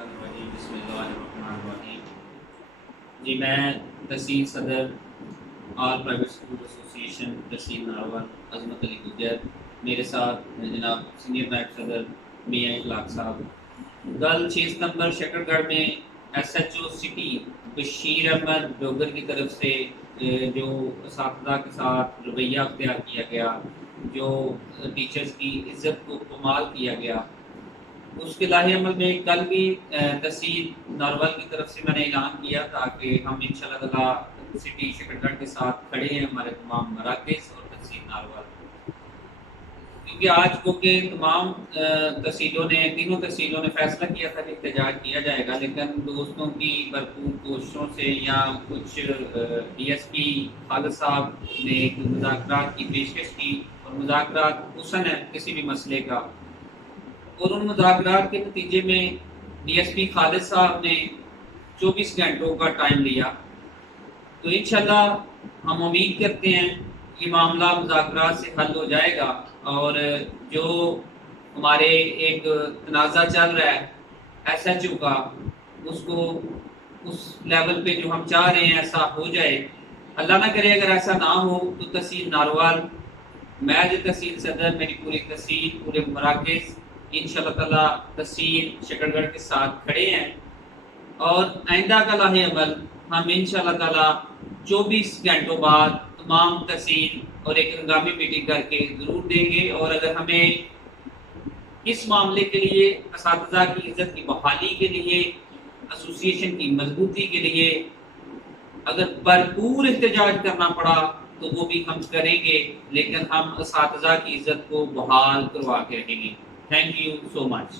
الشیطان الرجیم بسم اللہ الرحمن الرحیم۔ جی میں تحصیل صدر آل پرائیویٹ اسکول ایسوسی ایشن تحصیل ناروال عظمت علی گجر، میرے ساتھ جناب سینئر نائب صدر میاں اخلاق صاحب۔ کل 6 ستمبر شکر گڑھ میں S H O city Bashir Ahmad Dogar کی طرف سے جو اساتذہ کے ساتھ رویہ اختیار کیا گیا، جو ٹیچرز کی عزت کو پامال کیا گیا، اس کے لاہے عمل میں کل بھی تحصیل ناروال کی طرف سے میں نے اعلان کیا تھا کہ ہم انشاءاللہ تعالی سٹی شکر گڑھ کے ساتھ کھڑے ہیں، ہمارے تمام مراکز اور تحصیل ناروال، کیونکہ آج کو کہ تمام تینوں تحصیلوں نے فیصلہ کیا تھا کہ احتجاج کیا جائے گا، لیکن دوستوں کی بھرپور کوششوں سے یا کچھ ڈی ایس پی خالد صاحب نے ایک مذاکرات کی پیشکش کی، اور مذاکرات حسن ہے کسی بھی مسئلے کا، اور ان مذاکرات کے نتیجے میں ڈی ایس پی خالد صاحب نے 24 گھنٹوں کا ٹائم لیا۔ تو انشاءاللہ ہم امید کرتے ہیں یہ معاملہ مذاکرات سے حل ہو جائے گا، اور جو ہمارے ایک تنازع چل رہا ہے ایس ایچ او کا، اس کو اس لیول پہ جو ہم چاہ رہے ہیں ایسا ہو جائے۔ اللہ نہ کرے اگر ایسا نہ ہو تو تحصیل ناروال، میں جو تحصیل صدر، میری پوری تحصیل، پورے مراکز انشاءاللہ تعالی تحصیل شکر گڑھ کے ساتھ کھڑے ہیں، اور آئندہ کا لاہے عمل ہم انشاءاللہ تعالی 24 گھنٹوں بعد تمام تحصیل اور ایک ہنگامی میٹنگ کر کے ضرور دیں گے، اور اگر ہمیں اس معاملے کے لیے، اساتذہ کی عزت کی بحالی کے لیے، ایسوسی ایشن کی مضبوطی کے لیے اگر بھرپور احتجاج کرنا پڑا تو وہ بھی ہم کریں گے، لیکن ہم اساتذہ کی عزت کو بحال کروا کے رہیں گے۔ Thank you so much.